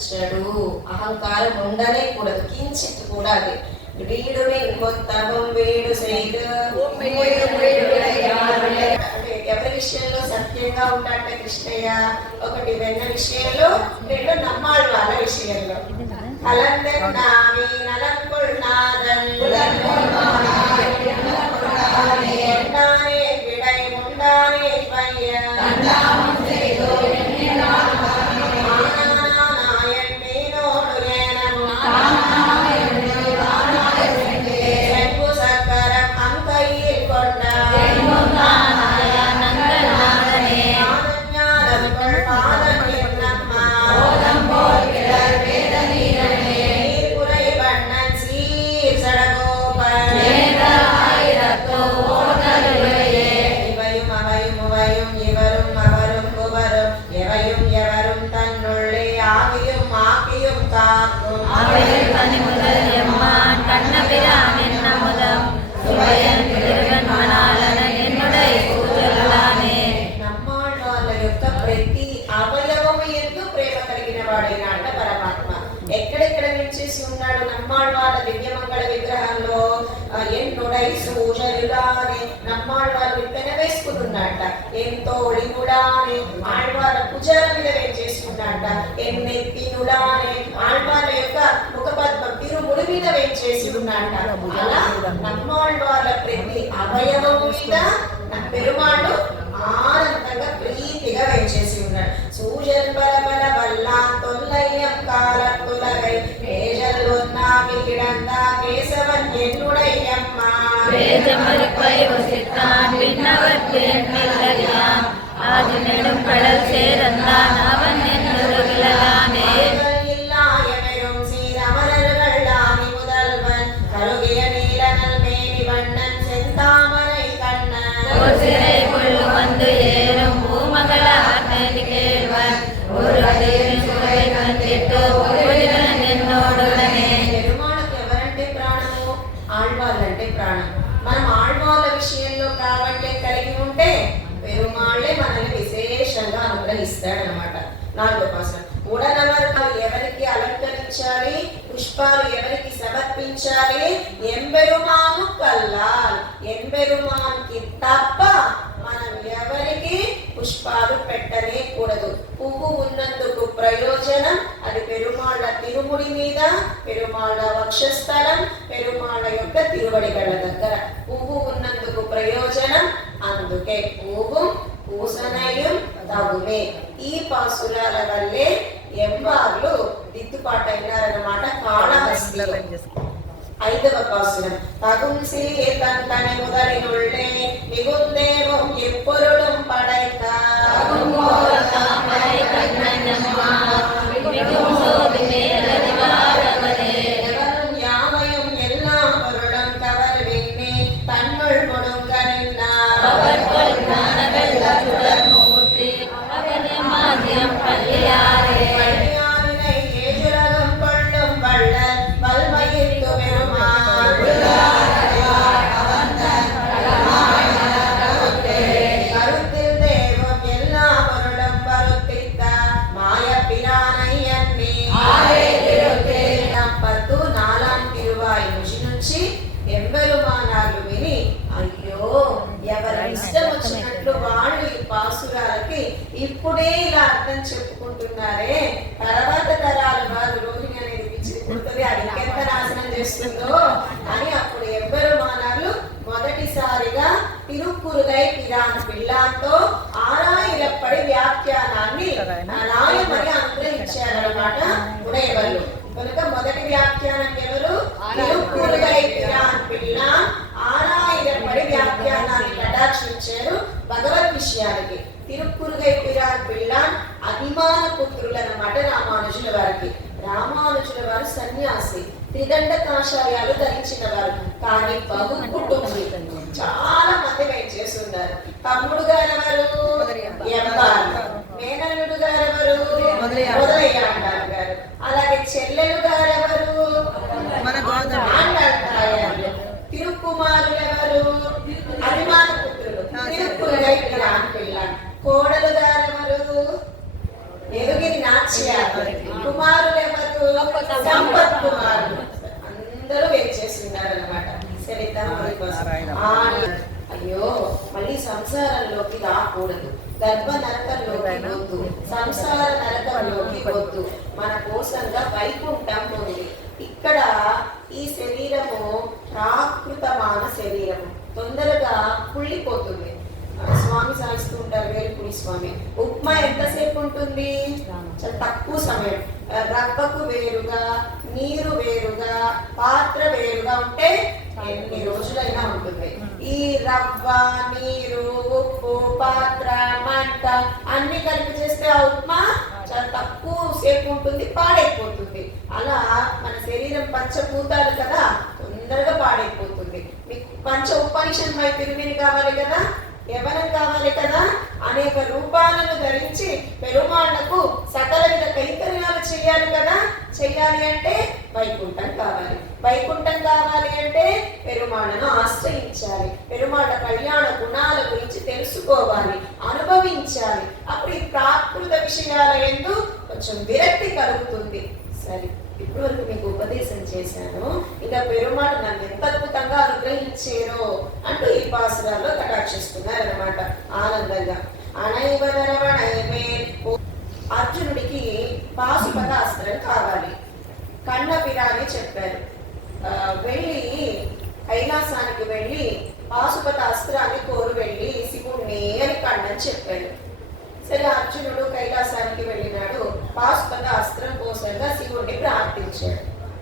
ఇచ్చాడు. అహంకారం ఉండనే కూడదు, కించిత్ కూడా. అది వీడుమిన్ మొత్తము వీడు చేయదు. ఎవరి విషయంలో సత్యంగా ఉంటాట కృష్ణయ్య? ఒకటి వెన్న విషయంలో, రెండు నమ్మాడు వాళ్ళ విషయంలో. కలందన్నావి నలంకొల్నాదన్ విడై ఉండానే పయ్య ఎక్కడెక్కడ నిలిచేసి ఉన్నాడు నమ్మాళ్వాళ్ళ దివ్యమంగళ విగ్రహంలో? ఎన్నుడై సూజలుడానే నమ్మాళ్వాళ్ళు విత్తన వేసుకున్నాడట. ఎంతో ఒడిగుడానే ఆళ్వాళ్ళ భుజాల మీద వేయించేసుకున్నాడట. ఎన్నెత్తినుడానే ఆళ్వాళ్ళ యొక్క ముఖపద్మం తిరుముడి మీద వేయించేసి ఉన్నాడట. అలా నమ్మాళ్వాళ్ళ ప్రతి అవయవం మీద పెరుమాళ్ళు ఆనందంగా ప్రీతిగా వేయించేసి ఉన్నాడు. సూజన్ బలబల వల్లా తొల్లయ్యం కాలత్తులగై మేజల్లున్నామి కిడందా కేశవన్ ఎన్నుడయ్యమ్మా வேதமறிப்பை வசித்தான் விண்ணவர்க்கேன் நில்லறியான் ஆதி நெடும் கடல் சேரந்தான் அவன் என்னுருகிலானே இல்லாயமெரும் சீரமரர்களானி முதல்வன் கருகிய நீலனல் மேனி வண்ணன் செந்தாமரை கண்ணன் ஒரு சிறை கொள்ளு வந்து ஏறும் பூமகளார் நெறி கேள்வன் ஒரு அடியின் சுவை கண்டிட்டு ஒருவன் என்னோடுடனே. పెరుమాళకు ఎవరంటే ప్రాణము? ఆళ్వాళ్ళంటే ప్రాణం. మనం ఆళ్వాళ్ళ విషయంలో ప్రాబల్యం కలిగి ఉంటే పెరుమాళ్ళే మనల్ని విశేషంగా అనుగ్రహిస్తాడనమాట. 4వ పాసురం. ఉడనవరు ఎవరికి అలంకరించాలి, పుష్పాలు ఎవరికి సమర్పించాలి? ఎంబెరుమాను కల్లాల్, ఎంబెరుమాన్కి తప్ప మనం ఎవరికి పుష్పాలు పెట్టనే కూడదు. పువ్వు ఉన్నందుకు ప్రయోజనం, అది పెరుమాళ్ళ తిరుముడి మీద, పెరుమాళ్ళ వక్షస్థలం, పెరుమాళ్ళ యొక్క తిరువడిగళ్ళ దగ్గర పువ్వు ఉన్నందుకు ప్రయోజనం. అందుకే పువ్వు పూసనయం తగుమే. ఈ పాసురాల వల్లే ఎంబార్లు దిద్దుపాటైనారన్నమాట. కాళహస్తి 5వ పాసురం. தகும்சி தந்தனை முதலினுள்ளே மிகுந்தேவும் எப்பொருளும் படைத்த எவரும் யாவையும் எல்லா பொருளும் கவர் விண்ணி தன்னுள் முடுங்க நின்றார் பள்ளியாரினை ஏஜுலகம் கொள்ளும் வள்ளல் பல்மயிர்த்து பெருமாள் கருத்தில் தேவம் எல்லா பொருளும் பருத்தித்த మాయపిరానై అన్ని 4వ తిరువాయి నుంచి ఎంబెరుమానాలు విని అయ్యో ఎవరి ఇష్టం వచ్చినట్లు వాళ్ళు ఈ పాసురాలకి ఇప్పుడే ఇలా అర్థం చెప్పుకుంటున్నారే, తర్వాత తరాల వారు రోహిణి అనేది పిచ్చిపోతుంది, అది ఎంత నాశనం చేస్తుందో అని అప్పుడు ఎంబెరుమానాలు మొదటిసారిగా తిరుక్కురుగై పిరాన్ పిల్లాంతో ఆరాయిరప్పటి వ్యాఖ్యానాన్ని రాయమని అనుగ్రహించారన్నమాట ఉడయవల్లు. కనుక మొదటి వ్యాఖ్యానం ఎవరు? తిరుక్కురుగై పిరాన్ పిల్లాన్ ఆరాయిరప్పటి వ్యాఖ్యానాన్ని కటాక్షించారు భగవద్ విషయానికి. తిరుక్కురుగై పిరాన్ పిల్లాన్ అభిమాన పుత్రులన్నమాట రామానుజుల వారికి. రామానుజుల వారు సన్యాసి, త్రిదండ కాషాయాలు ధరించిన వారు, కానీ బహు కుటుంబీ, చాలా మంది వేయించేస్తున్నారు. తమ్ముడు గారెవరు? ఎంబారు. మేనల్లుడు గారెవరు? మొదలయ్య అంటారు గారు. అలాగే చెల్లెలు గారెవరు? ఆండాళ్ళు. తిరుక్కుమారులెవరు? అభిమాన పుత్రులు, తిరుక్కురుగై పిరాన్ పిల్లాన్. కోడలు గారెవరు? ఎదుగిరి నాచ ఆచార్య. కుమారులు ఎవరు? సంపత్ కుమారులు. అందరూ వెయిట్ చేస్తున్నారు అనమాట. సరిత అయ్యో మళ్ళీ సంసారంలోకి రాకూడదు, గర్భ నరకంలోకి వద్దు, సంసార నరకంలోకి వద్దు, మన కోసంగా వైకుంఠం ఉంది. ఇక్కడ ఈ శరీరము ప్రాకృతమాన శరీరము, తొందరగా కుళ్ళిపోతుంది. స్వామి సాగిస్తూ ఉంటారు వేలుపుడి స్వామి. ఉప్మా ఎంతసేపు ఉంటుంది? చాలా తక్కువ సమయం. రవ్వకు వేరుగా, నీరు వేరుగా, పాత్ర వేరుగా ఉంటే ఎన్ని రోజులైనా ఉంటుంది. ఈ రవ్వ, నీరు, ఉప్పు, పాత్ర, మంట అన్ని కలిపి చేస్తే ఆ ఉప్మా చాలా తక్కువ సేపు ఉంటుంది, పాడైపోతుంది. అలా మన శరీరం పంచభూతాలు కదా, తొందరగా పాడైపోతుంది. మీకు పంచ ఉపనిషన్మై తిరుమేని కావాలి కదా, యవనం కావాలి కదా, అనేక రూపాలను ధరించి పెరుమాళ్లకు సకల విధ కైంకర్యాలు చేయాలి కదా. చెయ్యాలి అంటే వైకుంఠం కావాలి. వైకుంఠం కావాలి అంటే పెరుమాళ్లను ఆశ్రయించాలి. పెరుమాళ్ల కళ్యాణ గుణాల గురించి తెలుసుకోవాలి, అనుభవించాలి. అప్పుడు ఈ ప్రాకృత విషయాల యందు కొంచెం విరక్తి కలుగుతుంది. సరే, ఇప్పుడు వరకు మీకు ఉపదేశం చేశాను, ఇక పెరుమాళ్ నన్ను ఎంత అద్భుతంగా అనుగ్రహించారో అంటూ ఈ పాసురాల్లో కటాక్షిస్తున్నారు అన్నమాట ఆనందంగా. అర్జునుడికి పాశుపతాస్త్రం కావాలి. కన్న పిరాని చెప్పారు. వెళ్ళి కైలాసానికి వెళ్ళి పాశుపతాస్త్రాన్ని కోరు వెళ్ళి శివుణ్ణి అని కన్నని చెప్పాడు. సరే, అర్జునుడు కైలాసానికి వెళ్ళినాడు. పాశుపత అస్త్రం కోసంగా శివుణ్ణి ప్రార్థన